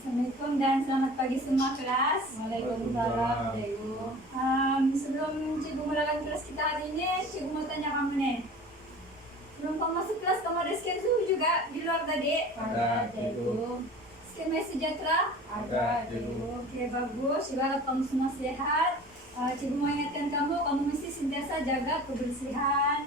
Assalamualaikum dan selamat pagi semua kelas. Waalaikumsalam, Cikgu. Sebelum cikgu mulakan kelas kita hari ini, cikgu mau tanya kamu nih. Sebelum kamu masuk kelas, kamu ada scan suhu juga di luar tadi? Ada, Cikgu. Scan My Sejahtera? Ada, Cikgu. Oke, bagus. Semoga kamu semua sehat. Cikgu mau ingatkan kamu mesti sentiasa jaga kebersihan,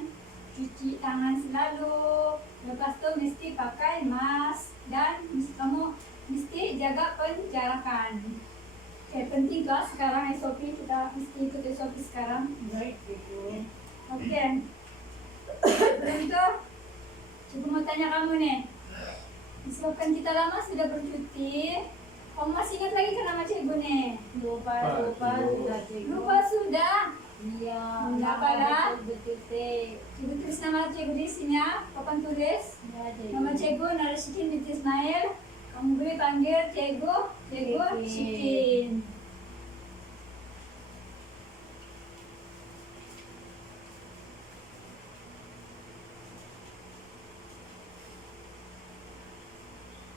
cuci tangan selalu. Lepas itu mesti pakai mask dan kamu mesti jaga penjarakan. Oke, penting kelas sekarang SOP, kita mesti ikut SOP sekarang. Baik, Cikgu. Oke. Sebelum itu, cikgu mau tanya kamu nih. Disebabkan kita lama sudah bercuti, kamu masih ingat lagi kan nama cikgu nih? Lupa sudah, Cikgu. Lupa sudah. Iya. Enggak apa-apa. Bercuti. Cikgu tulis nama cikgu di sini ya. Kapan tulis? Ya, Cikgu. Nama cikgu Narashikin binti Ismail. Kamu boleh panggil cikgu Shikin.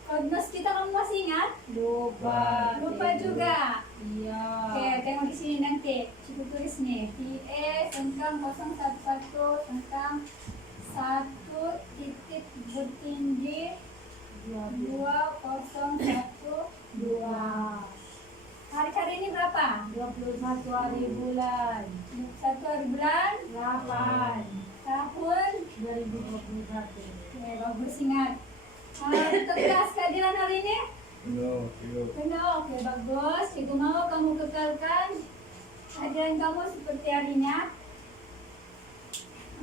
Kodnos kita kamu masih ingat? Lupa. Lupa Cikgu. juga. Iya. Oke, tengok di sini nanti. Cikgu tulis nih. PE sengkang 011 sengkang 1 titik bertinggi 2012. Hari ini berapa? 21 hari bulan 1 hari bulan 8 tahun 2021. Oke, bagus ingat. Tegas kehadiran hari ini? Penuh, Cikgu. Benar, oke bagus. Cikgu mau kamu kekalkan kehadiran kamu seperti harinya.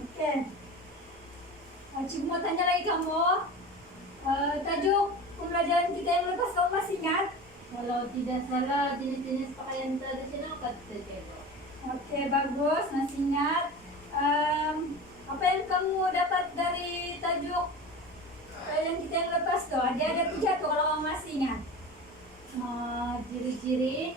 Oke. Cikgu mau tanya lagi kamu. Tajuk pembelajaran kita yang lepas kamu masih ingat? Kalau tidak salah, jenis-jenis pakaian tradisional kata Cikgu. Oke, bagus, masih ingat. Apa yang kamu dapat dari tajuk yang kita yang lepas tuh? Ada 3 tuh kalau kamu masih ingat. Ciri-ciri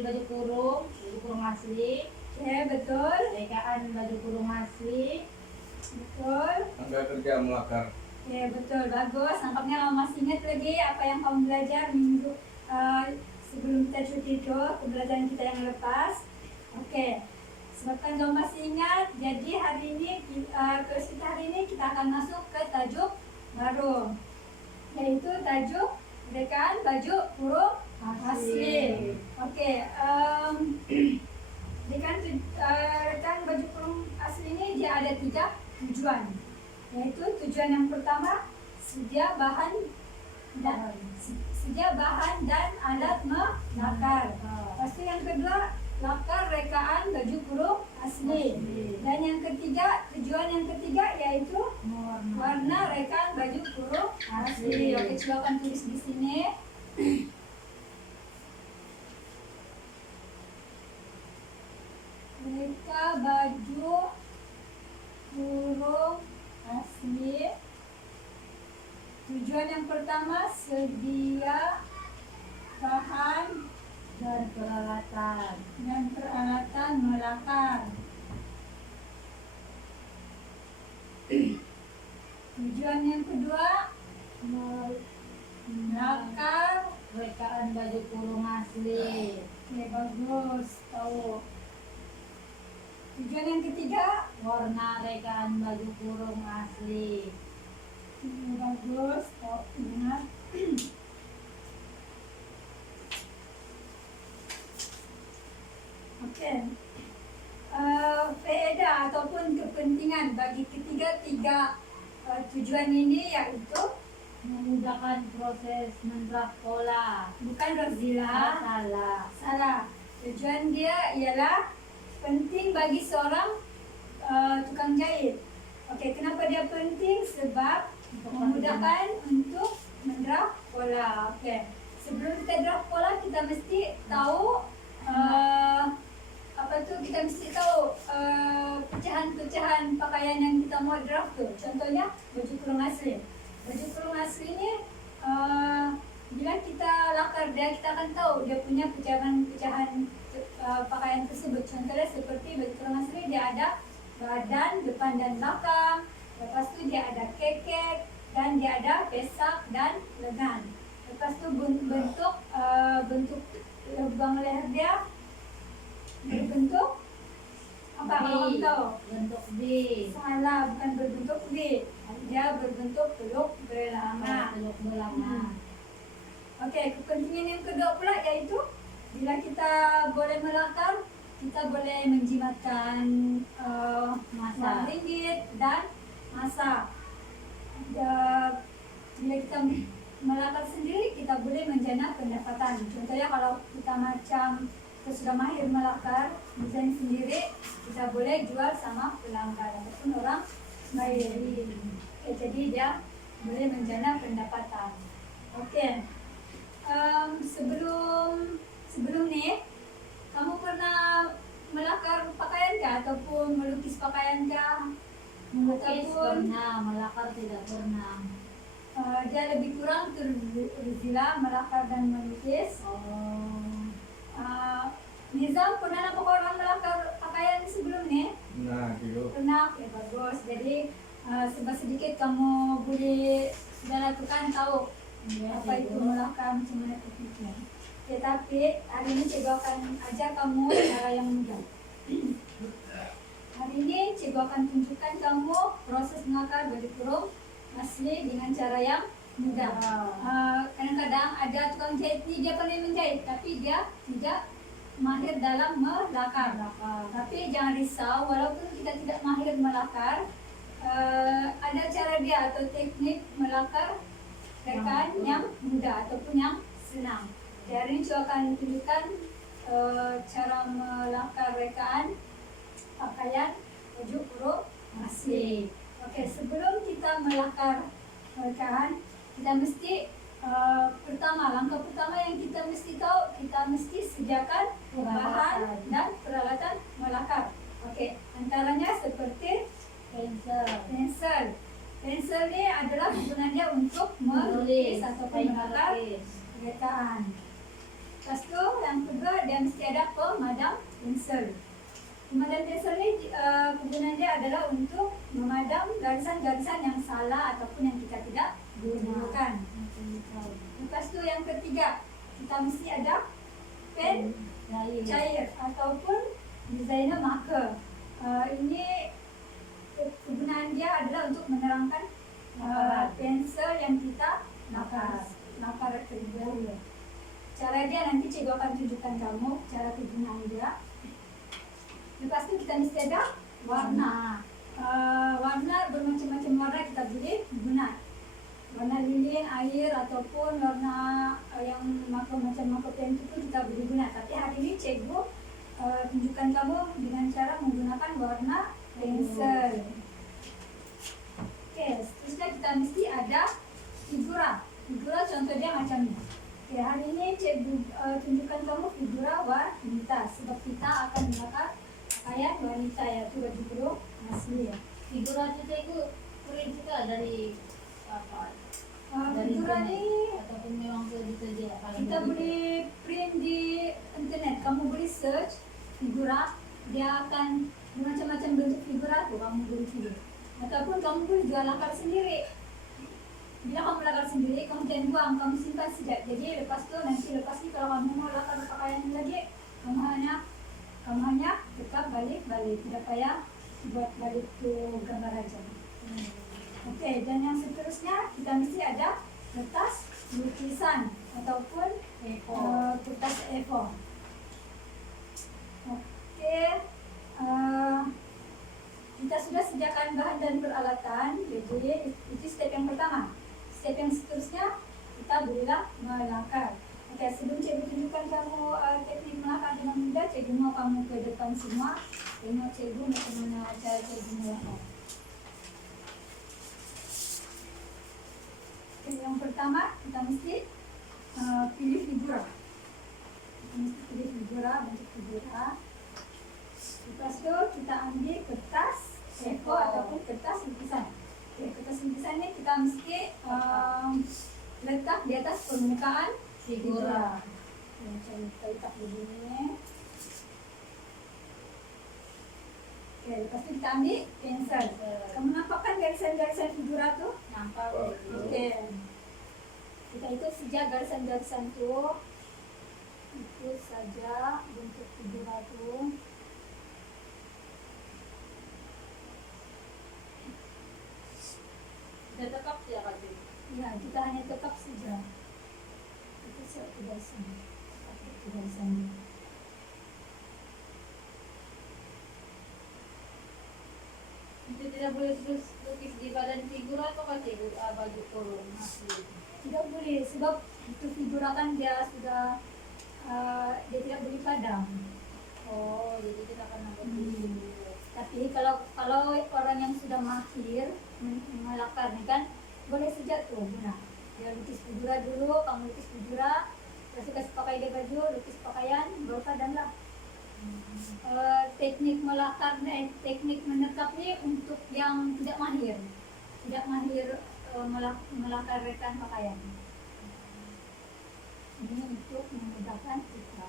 baju kurung asli, Oke, betul. rekaan baju kurung asli, Betul. Angka kerja melakar. Oke, betul, bagus. Nampaknya kamu masih ingat lagi apa yang kamu belajar minggu sebelum kita cuti itu, pembelajaran kita yang lepas. Oke, sebabkan kamu masih ingat, jadi hari ini, kelas kita hari ini kita akan masuk ke tajuk baru, yaitu tajuk rekaan baju kurung asli. Oke, rekaan baju kurung asli ini dia ada 3 tujuan. Yaitu tujuan yang pertama sedia bahan dan alat melakar. Pasti yang kedua lakar rekaan baju kurung asli. Dan yang ketiga, tujuan yang ketiga yaitu warna rekaan baju kurung asli. Oke, coba akan tulis di sini. Reka baju kurung asli. Tujuan yang pertama sedia bahan dan peralatan. melakar. Tujuan yang kedua melakar. Rekaan baju kurung asli. Oke, bagus, tahu. Tujuan yang ketiga Warna rekaan baju kurung asli. bagus, tahu, ingat. Oke. Faedah ataupun kepentingan bagi tiga tujuan ini yaitu Memudahkan proses mendraft pola. bukan Rozila, salah. Tujuan dia ialah penting bagi seorang tukang jahit. Oke, kenapa dia penting? Sebab memudahkan untuk mendraft pola. Oke, sebelum kita draft pola kita mesti tahu kita mesti tahu pecahan-pecahan pakaian yang kita mau draft tuh. Contohnya baju kurung asli. Baju kurung asli ini bila kita lakar dia, kita akan tahu dia punya pecahan-pecahan pakaian tersebut. Contohnya seperti baju kurung asli, dia ada badan, depan dan belakang. Lepas itu dia ada kekek dan dia ada pesak dan lengan. Lepas tu bentuk lubang leher dia berbentuk apa kalau kamu tahu? Bentuk B. Salah, bukan berbentuk B. Dia berbentuk teluk belanga. Teluk belanga. Okey, kepentingan yang kedua pula iaitu bila kita boleh melakar, kita boleh menjimatkan Masa. wang ringgit dan masa. Bila kita melakar sendiri, kita boleh menjana pendapatan. Contohnya kalau kita sudah mahir melakar desain sendiri, kita boleh jual sama pelanggan ataupun orang lain. Jadi dia boleh menjana pendapatan. Okey. Sebelum ni, kamu pernah melakar pakaian kah ataupun melukis pakaian kah? Melukis Ataupun pernah, melakar tidak pernah. dia lebih kurang Rizila melakar dan melukis. Nizam pernah nampak orang melakar pakaian sebelum ni? Nah, gitu. Pernah, okay, bagus. Jadi sedikit kamu boleh sudah lakukan tahu apa itu melakar, macam mana tekniknya. Okay, tapi hari ini cikgu akan ajar kamu cara yang mudah. Hari ini cikgu akan tunjukkan kamu proses melakar baju kurung asli dengan cara yang mudah. Kadang-kadang ada tukang jahit ni dia pandai menjahit tapi dia tidak mahir dalam melakar. Tapi jangan risau, walaupun kita tidak mahir melakar, ada cara dia atau teknik melakar rekaan yang mudah ataupun yang senang. Hari ini saya akan tunjukkan cara melakar rekaan pakaian baju kurung asli. Okey, sebelum kita melakar rekaan, kita mesti langkah pertama yang kita mesti tahu, kita mesti sediakan bahan dan peralatan melakar. Okey, antaranya seperti pensel. Pensel ni adalah gunanya untuk melukis ataupun melakar rekaan. Lepas tu yang kedua, dia mesti ada pemadam pensel. Pemadam pensel ni kegunaan dia adalah untuk memadam garisan-garisan yang salah ataupun yang kita tidak gunakan. Lepas tu yang ketiga, kita mesti ada pen cair ataupun designer marker. Ini kegunaan dia adalah untuk menerangkan pensel yang kita lakar terlebih dahulu. Cara dia nanti cikgu akan tunjukkan kamu cara kegunaan dia. Lepas tu kita mesti ada warna. Warna bermacam-macam warna kita boleh guna. Warna lilin, air ataupun warna yang macam marker pen itu pun kita boleh guna. Tapi hari ini cikgu tunjukkan kamu dengan cara menggunakan warna pensel. Okey, seterusnya kita mesti ada figura. Figura contoh dia macam ni. Okey, hari ini cikgu tunjukkan kamu figura wanita sebab kita akan melakar pakaian wanita yaitu baju kurung asli. Figura itu cikgu print juga dari apa? Figura ni ataupun memang sedia. kita boleh print di internet. Kamu boleh search figura, dia akan macam-macam bentuk figura tu kamu boleh pilih. Ataupun kamu boleh jual lakar sendiri. Bila kamu lakar sendiri, kamu jangan buang, kamu simpan sejak. Jadi lepas ni kalau kamu mau lakar pakaian lagi, kamu hanya tetap balik, tidak payah buat balik ke gambar aja. Okey, dan yang seterusnya kita mesti ada kertas lukisan ataupun kertas A4. Okey, kita sudah sediakan bahan dan peralatan. Jadi itu step yang pertama. Step yang seterusnya kita bolehlah melakar. Okey, sebelum cikgu tunjukkan kamu teknik melakar dengan mudah, cikgu mau kamu ke depan semua tengok cikgu macam mana cara cikgu melakar. Okay, yang pertama kita mesti pilih figura. Kita mesti pilih figura, bentuk figura. Lepas tu kita ambil kertas A4 ataupun kertas lukisan. Okay, kertas lukisan ni kita mesti letak di atas permukaan figura. Macam kita letak begini. Okay, lepas tu kita ambil pensel. Kamu nampakkan garisan-garisan figura tu? Nampak. Okay. Kita ikut saja garisan-garisan tuh, ikut saja bentuk figura tuh. Udah tetap ya Kak Jun? Ya, kita hanya tetap saja. Itu satu garisan, satu garisan. Itu tidak boleh terus lukis di badan figura atau Kak Jun? Baju turun asli. Tidak boleh, sebab itu figura kan dia sudah dia tidak boleh padam. Oh, jadi kita akan nambah dulu. Tapi kalau orang yang sudah mahir melakar nih kan, boleh saja tuh guna. Dia lukis figura dulu, kamu lukis figura, terus kasih pakai dia baju, lukis pakaian, baru padam lah. Teknik melakar, teknik menekap nih untuk yang tidak mahir, melakarkan pakaian. Ini untuk memudahkan kita.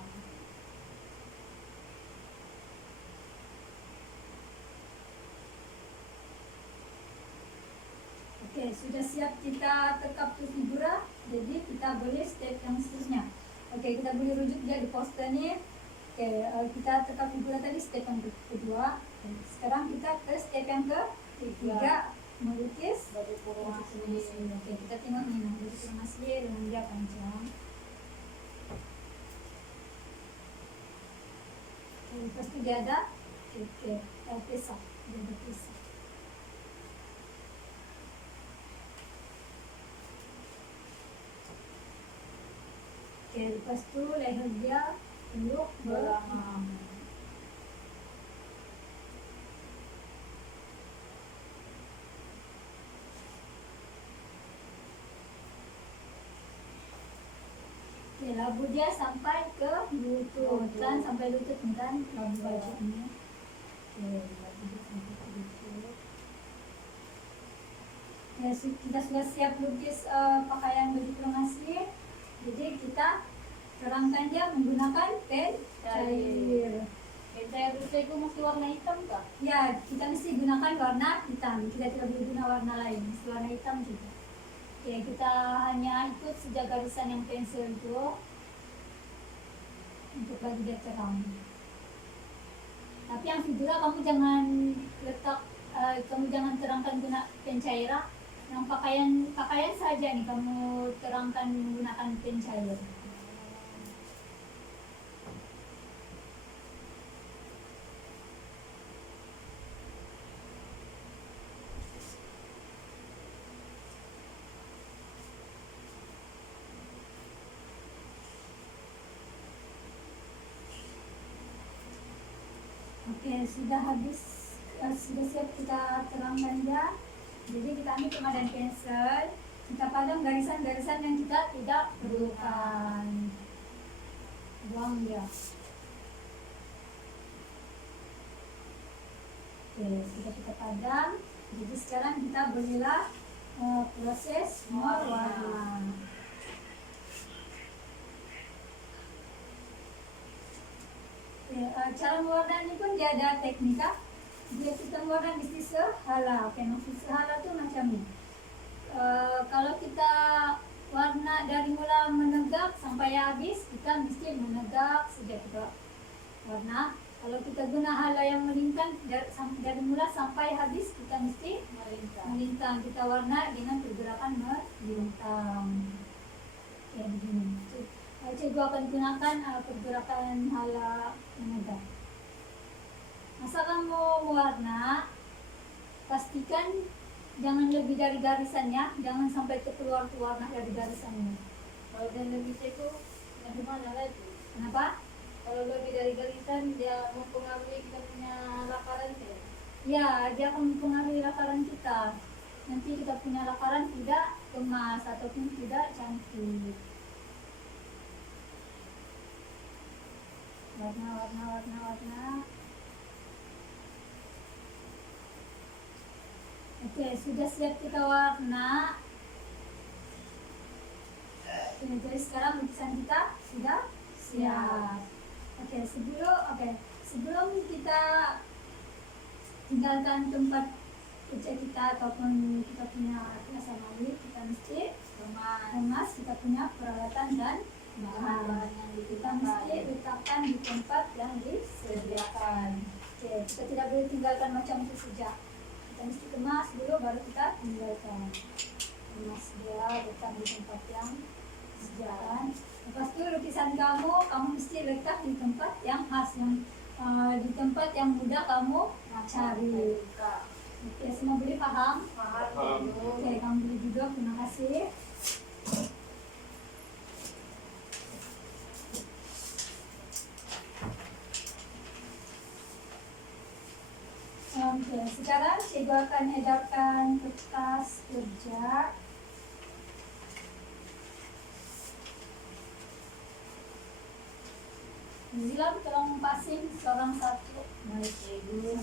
Oke, sudah siap kita tekap tuh figura, jadi kita boleh step yang seterusnya. Oke, kita boleh rujuk dia di poster nih. Oke, kita tekap figura tadi step yang kedua. Sekarang kita ke step yang ketiga, melukis Baju kurung asli. Oke, kita tengok nih, baju kurung asli dengan dia panjang. Oke, lepas itu dia ada pisah, dia ada pisah. Oke, lepas itu leher dia peluk belakang. Oke, labu dia sampai ke lutut, kan sampai lutut kan labu bajunya. Oke, labu dia sampai ke lutut. Ya, kita sudah siap lukis pakaian baju kurung asli. Jadi kita terangkan dia menggunakan pen cair. Pen cair itu mesti warna hitam kah? Ya, kita mesti gunakan warna hitam. Kita tidak boleh guna warna lain, mesti warna hitam juga. Oke, kita hanya ikut saja garisan yang pensil itu untuk bagi dia terang. Tapi yang figura kamu jangan kamu jangan terangkan guna pen cair. Yang pakaian saja nih kamu terangkan menggunakan pen cair. Oke, sudah habis, sudah siap kita terangkan dia. Jadi kita ambil pema dan pensel, kita padam garisan-garisan yang kita tidak perlukan. Buang dia. Oke, sudah kita padam. Jadi sekarang kita bolehlah proses mewarna. Cara mewarna ini pun dia ada teknika. Dia kita mewarna mesti sehala. Oke, maksud sehala tuh macam ni. Kalau kita warna dari mula menegak sampai habis, kita mesti menegak saja kita warna. Kalau kita guna hala yang melintang dari mula sampai habis, kita mesti melintang. Kita warna dengan pergerakan melintang. Oke, begini. Cikgu akan gunakan pergerakan hala menegak. Masa kamu mewarna, pastikan jangan lebih dari garisannya, jangan sampai keluar warna dari garisannya. Kalau dia lebih itu, gimana lagi? Kenapa? Kalau lebih dari garisan, dia mempengaruhi kita punya lakaran ya? Ya, dia akan mempengaruhi lakaran kita. Nanti kita punya lakaran tidak kemas ataupun tidak cantik. Warna. Oke, sudah siap kita warna. Jadi sekarang lukisan kita sudah siap. Oke, sebelum kita tinggalkan tempat kerja kita ataupun kita punya kelas lagi, kita mesti kemas kita punya peralatan dan bahan. bahan yang Kita mesti letakkan di tempat yang disediakan. Oke, kita tidak boleh tinggalkan macam itu saja. Kita mesti kemas dulu baru kita tinggalkan. Kemas dia, letak di tempat yang disediakan. Lepas itu lukisan kamu mesti letak di tempat yang khas, yang di tempat yang mudah kamu cari. Oke, semua boleh paham? Paham. Oke, kamu boleh duduk. Terima kasih. Oke, sekarang cikgu akan edarkan kertas kerja. Zila, tolong passing seorang satu. Baik, Ibu.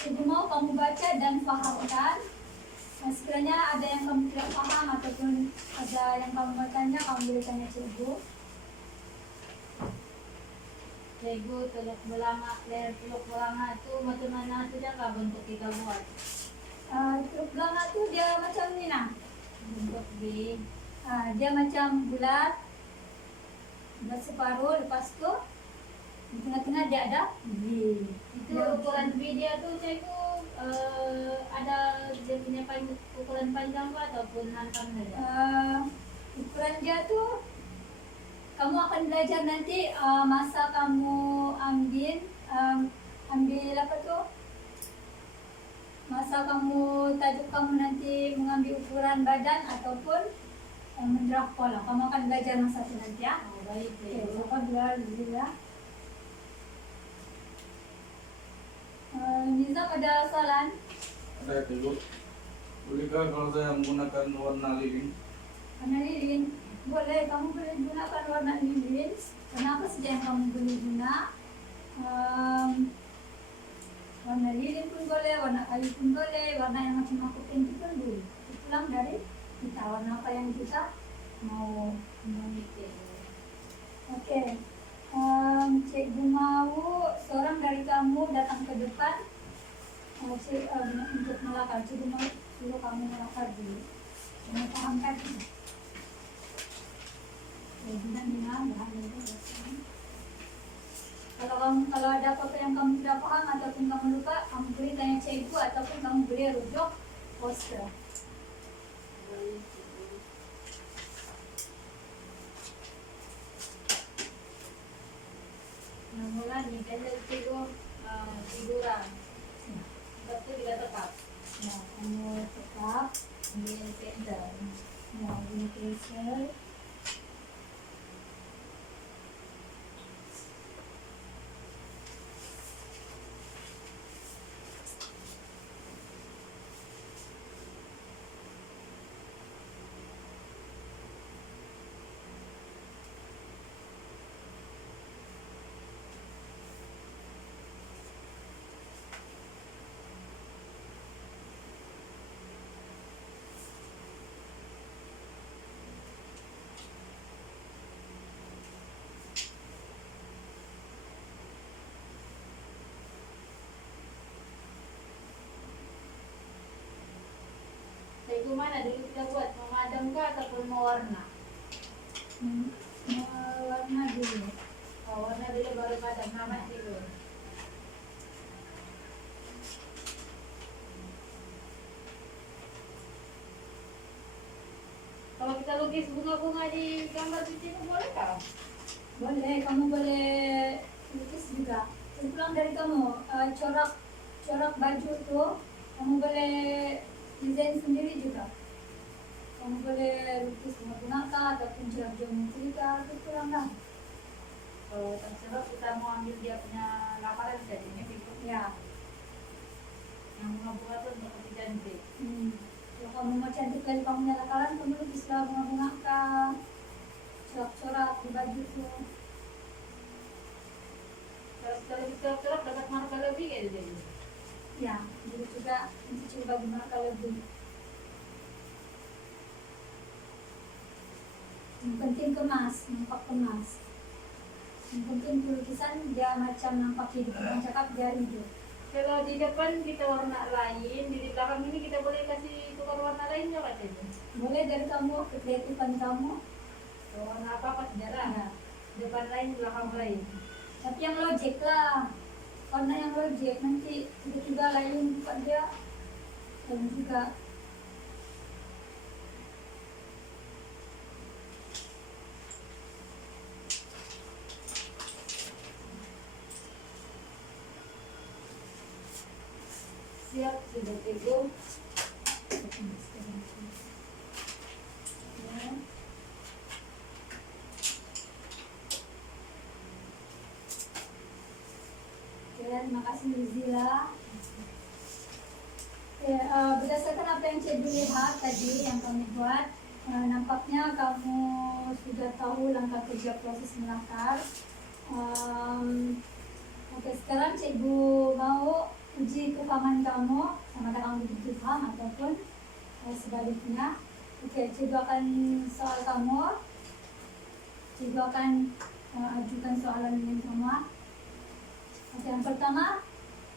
Ibu mau kamu baca dan fahamkan. Nah, sekiranya ada yang kamu tidak paham ataupun ada yang kamu mau tanya, kamu boleh tanya cikgu. Ibu, teluk belanga itu macam mana saja kah bentuk kita buat? Truk belanga tuh dia macam ni nah. Bentuk B. Dia macam bulat separuh, lepas tu di tengah-tengah dia ada V. Itu ukuran B dia tuh Cikgu ada dia punya ukuran panjang kah ataupun hantam saja? Ukuran dia tuh kamu akan belajar nanti masa kamu ambil apa tuh, masa kamu tajuk kamu nanti mengambil ukuran badan ataupun mendraft pola. Kamu akan belajar masa itu nanti ya. Oh, baik, Oke, Cikgu. siapa dulu ya. Nizam, ada soalan? Ada Cikgu. Bolehkah kalau saya menggunakan warna lilin? Warna lilin? Boleh, kamu boleh gunakan warna lilin. Kenapa saja yang kamu boleh guna? Warna lilin pun boleh, warna kayu pun boleh, warna yang macam aku pintu pun boleh. Pulang dari kita, warna apa yang kita mau. Oke. Cikgu mau seorang dari kamu datang ke depan untuk melakar. Cikgu mau suruh kamu melakar dulu. Kamu pahamkan? Dengan bahan itu. Kalau ada apa-apa yang kamu tidak paham ataupun kamu lupa, kamu boleh tanya cikgu ataupun kamu boleh rujuk poster. Namulan ni kaya Cikgu figuran. Betul tidak tepat. Ya, kamu tetap Ambil pensel. ya, guna pensel. Cikgu mana dulu kita buat? Memadam kah ataupun mewarna? Warna dulu. Oh, warna dulu baru padam. Nama Cikgu. Kalau kita lukis bunga-bunga di gambar itu Cikgu boleh kah? Boleh, kamu boleh lukis juga. Pulang dari kamu, corak baju tuh, kamu boleh desain sendiri juga. Kamu boleh lukis bunga-bunga kah ataupun corak geometri kah, itu pulang lah. Kalau terserah kita mau ambil dia punya lakaran saja ini Cikgu. Ya. Yang bunga-bunga itu seperti cantik. Kalau kamu mau cantik dari kamu punya lakaran, kamu lukislah bunga-bunga kah, corak-corak di baju tuh. Kalau kita corak dapat marka lebih kayak Cikgu. Ya, jadi juga nanti coba gimana kalau lebih. Yang penting kemas, nampak kemas. Yang penting lukisan dia macam nampak hidup, orang cakap dia hidup. Kalau di depan kita warna lain, di belakang ini kita boleh kasih tukar warna lain nggak Kak Ceko? Boleh dari kamu, kekreatifan kamu. Warna apa sejarah? Ya. Depan lain, belakang lain. Tapi yang logik lah. Karena yang logik nanti tiba-tiba lain kok dia. Dan juga Siap, sudah Ceko. ya. Oke, terima kasih Luzila. Berdasarkan apa yang Cikgu lihat tadi yang kami buat, nampaknya kamu sudah tahu langkah kerja proses melakar. Oke, sekarang Cikgu mau uji kefahaman kamu, sama ada kamu begitu paham ataupun sebaliknya. Oke, Cikgu akan soal kamu. Cikgu akan ajukan soalan ini semua. Oke, yang pertama,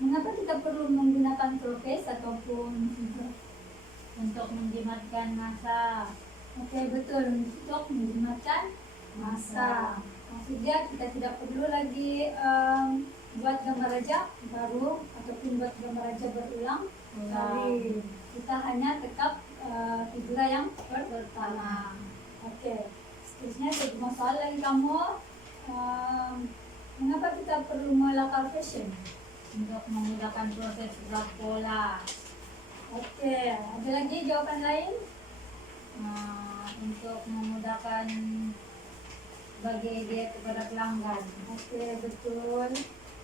mengapa kita perlu menggunakan prokes ataupun figur? Untuk menjimatkan masa. Oke, betul, untuk menjimatkan masa. Maksudnya kita tidak perlu lagi buat gambar raja baru ataupun buat gambar raja berulang kali. Kita hanya tetap figura yang pertama. Oke, seterusnya saya mau soal lagi kamu. Mengapa kita perlu melakar fashion? Untuk memudahkan proses gerak pola. Oke, ada lagi jawaban lain? Untuk memudahkan bagi dia kepada pelanggan. Oke, betul.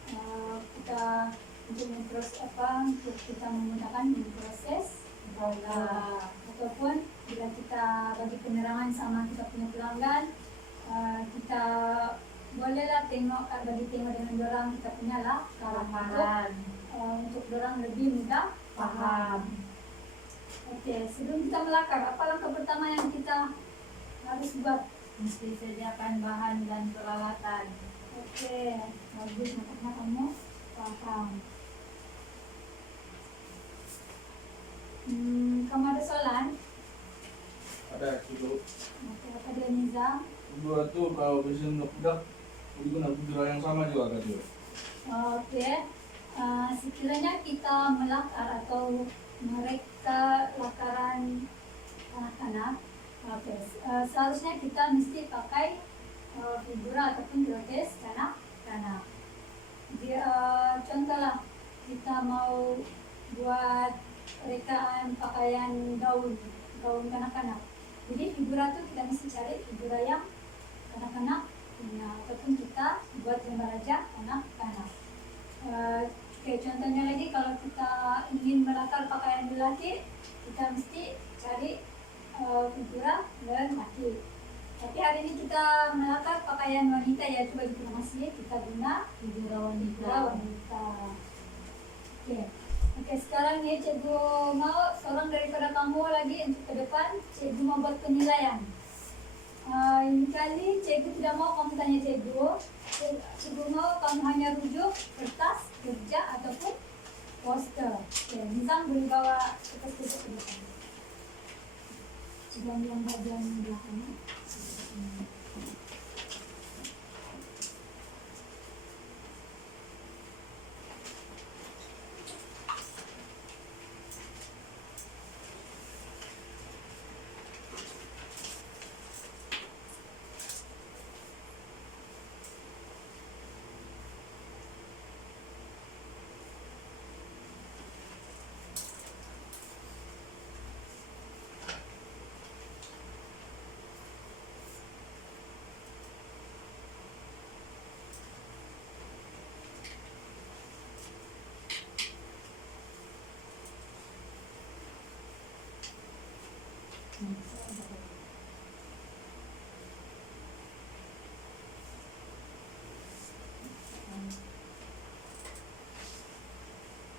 Kita untuk kita memudahkan proses ataupun bila kita bagi penerangan sama kita punya pelanggan, kita bolehlah bagi tengok dengan dorang kita punya lah Karangan. untuk dorang lebih mudah paham. Oke, sebelum kita melakar, apa langkah pertama yang kita harus buat? Mesti sediakan bahan dan peralatan. Oke, bagus, nampaknya kamu paham. Kamu ada soalan? Ada Cikgu. Oke, apa dia Nizam? Dua tuh kalau bisa ngepudak, guna figura yang sama juga kan juga. Oke, sekiranya kita melakar atau mereka lakaran anak-anak, oke, seharusnya kita mesti pakai figura ataupun grafis kanak-kanak. Contohlah kita mau buat rekaan pakaian gaun kanak-kanak. Jadi figura tuh kita mesti cari figura yang kanak-kanak punya, ataupun kita buat gambar aja kanak-kanak. Oke, contohnya lagi kalau kita ingin melakar pakaian lelaki, kita mesti cari figura lelaki. Tapi hari ini kita melakar pakaian wanita, ya coba kita masih kita guna Figura wanita. Oke, sekarang ya Cikgu mau seorang daripada kamu lagi untuk ke depan, Cikgu mau buat penilaian. Ini kali Cikgu tidak mau kamu tanya Cikgu mau kamu hanya rujuk kertas kerja ataupun poster. Oke, Nizam boleh bawa kertas ke depan. Sedang yang bagian belakangnya.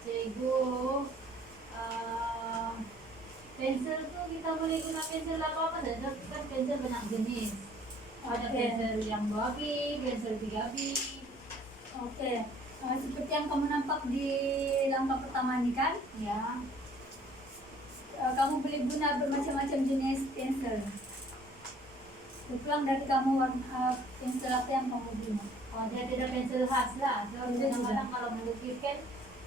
Cikgu, pensel tuh kita boleh guna pensel apa dan kan pensel banyak jenis. Ada Oke. pensel yang 2B, pensel 3B. Oke, Seperti yang kamu nampak di langkah pertama ini kan, Ya. kamu boleh guna bermacam-macam jenis pensel. Terpulang dari kamu pensel apa yang kamu guna. Oh, dia tidak pensel khas lah. So, Tidak kadang-kadang kalau melukis kan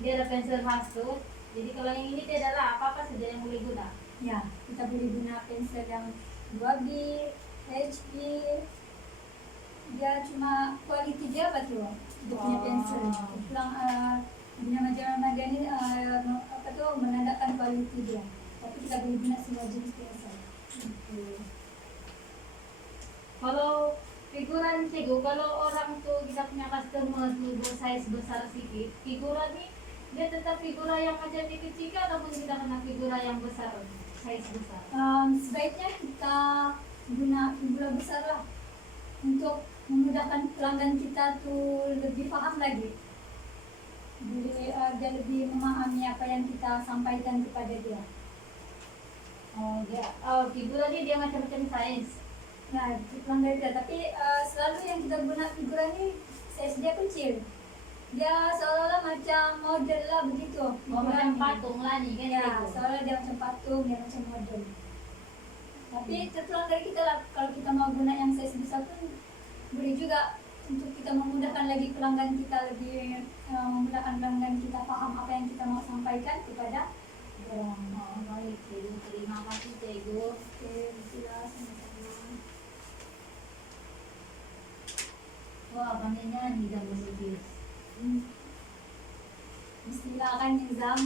dia ada pensel khas tuh. Jadi kalau yang ini tidak lah, apa-apa saja yang boleh guna. Ya, kita boleh guna pensel yang 2B, HB. Dia cuma kualiti dia apa tuh? Dia punya pensel. Terpulang punya majalah ini apa tuh menandakan kualiti dia. Tapi kita boleh guna semua jenis pensel. Kalau figuran cikgu, kalau orang tuh kita punya customer tuh size besar sedikit, figuran nih dia tetap figura yang macam dikecilkan ataupun kita kena figura yang besar, size besar. Sebaiknya kita guna figura besar lah untuk memudahkan pelanggan kita tuh lebih paham lagi. Jadi dia lebih memahami apa yang kita sampaikan kepada dia. Figura dia macam-macam size. Nah, pelanggan kita. Tapi selalu yang kita guna figura ini size dia kecil. Dia seolah-olah macam model lah begitu. Macam patung lah nih kan. Ya, seolah dia macam patung, dia macam model. Tapi terpulang dari kita lah, kalau kita mau guna yang size besar pun boleh juga untuk kita memudahkan lagi pelanggan kita, lebih memudahkan pelanggan kita paham apa yang kita mau sampaikan kepada orang. Oh, baik cikgu, terima kasih cikgu. Oke, bismillah, sama-sama. Wah, pandainya nih dan melukis. Bismillah kan Nizam.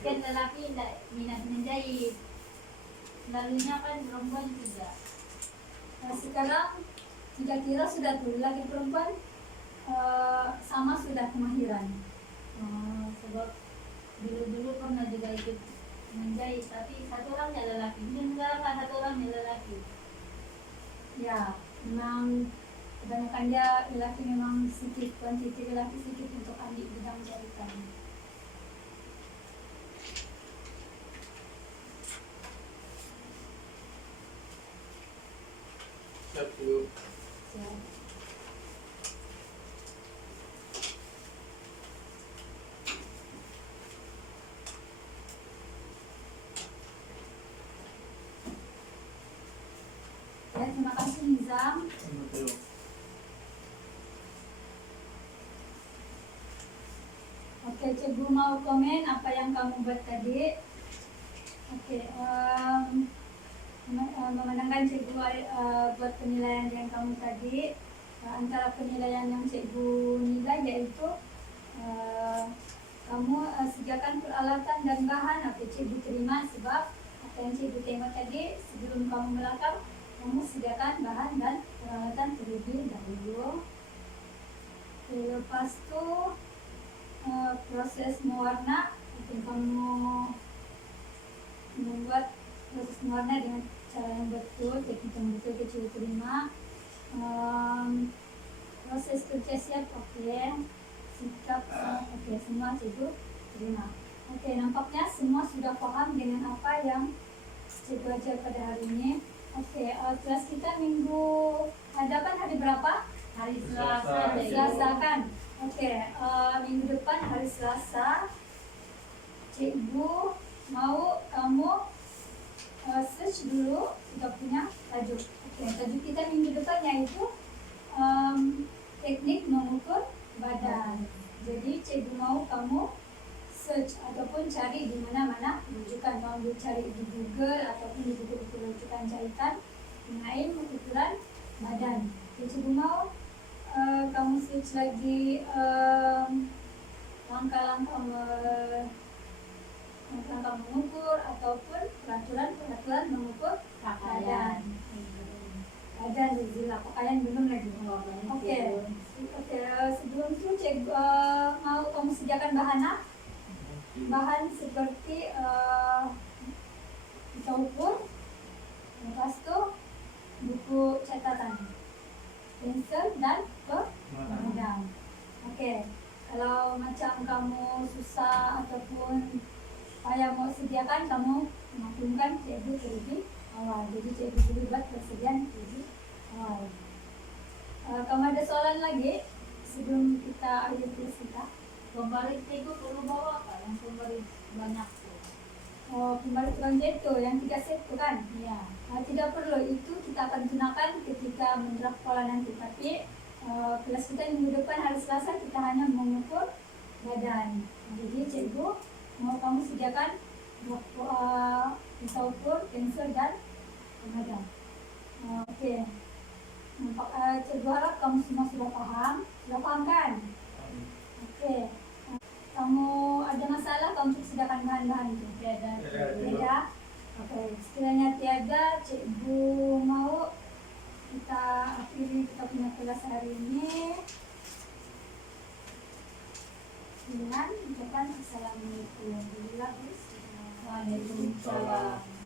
Kan lelaki tidak minat menjahit. Lalunya kan perempuan juga. Sekarang jika kira sudah tuh laki perempuan sama sudah kemahiran. Sebab dulu-dulu pernah juga ikut menjahit, tapi satu orangnya lelaki. Dan sekarang nggak satu orangnya lelaki. Ya, memang kebanyakan dia lelaki memang sedikit, kuantiti lelaki sedikit untuk ambil bidang jahitan. Siap dulu. Siap. Ya, terima kasih Nizam. Betul. Oke, cikgu mau komen apa yang kamu buat tadi. Oke, memandangkan cikgu buat penilaian yang kamu tadi, antara penilaian yang cikgu nilai yaitu kamu sediakan peralatan dan bahan apa cikgu terima, sebab apa yang cikgu tengok tadi sebelum kamu melakar kamu sediakan bahan dan peralatan terlebih dahulu. Oke, lepas tu proses mewarna, kamu membuat proses mewarna dengan cara yang betul, teknik yang betul kecil terima. Proses kerja siap, oke. Sikap, oke, semua cikgu terima. Oke, nampaknya semua sudah paham dengan apa yang cikgu ajar pada hari ini. Oke, kelas kita minggu hadapan hari berapa? Hari Selasa. Selasa. Selasa kan? Oke, minggu depan hari Selasa cikgu mau kamu search dulu kita punya tajuk. Oke, tajuk kita minggu depan yaitu teknik mengukur badan. Jadi cikgu mau kamu search ataupun cari di mana-mana rujukan. Kamu cari di Google ataupun di buku-buku rujukan jahitan mengenai ukuran badan. Jadi cikgu mau kamu search lagi langkah-langkah mengukur ataupun peraturan mengukur Pakaian. badan Zila, pakaian belum lagi. Oke, sebelum itu cikgu mau kamu sediakan bahan seperti kita ukur, lepas itu buku catatan, pensel dan pemandang. Oke, kalau macam kamu susah ataupun payah mau sediakan, kamu maklumkan cikgu terlebih awal. Jadi cikgu dulu buat persediaan terlebih awal. Kamu ada soalan lagi sebelum kita akhir kelas kita? Pembaris itu perlu bawa apa? Yang pembaris banyak tuh. Oh, pembalut lonjet itu yang 3 set itu kan? Iya. Tidak perlu, itu kita akan gunakan ketika mendraft pola nanti. Tapi kelas kita minggu depan hari Selasa kita hanya mengukur badan. Jadi cikgu mau kamu sediakan pisau ukur, pensel dan badan. Oke. Cikgu harap kamu semua sudah paham. Sudah paham kan? Oke. Kamu ada masalah, kamu sediakan bahan-bahan itu. Beda. Tiada. Oke, sekiranya tiada, cikgu mau kita akhiri kita punya kelas hari ini dengan ucapan assalamualaikum. Waalaikumsalam.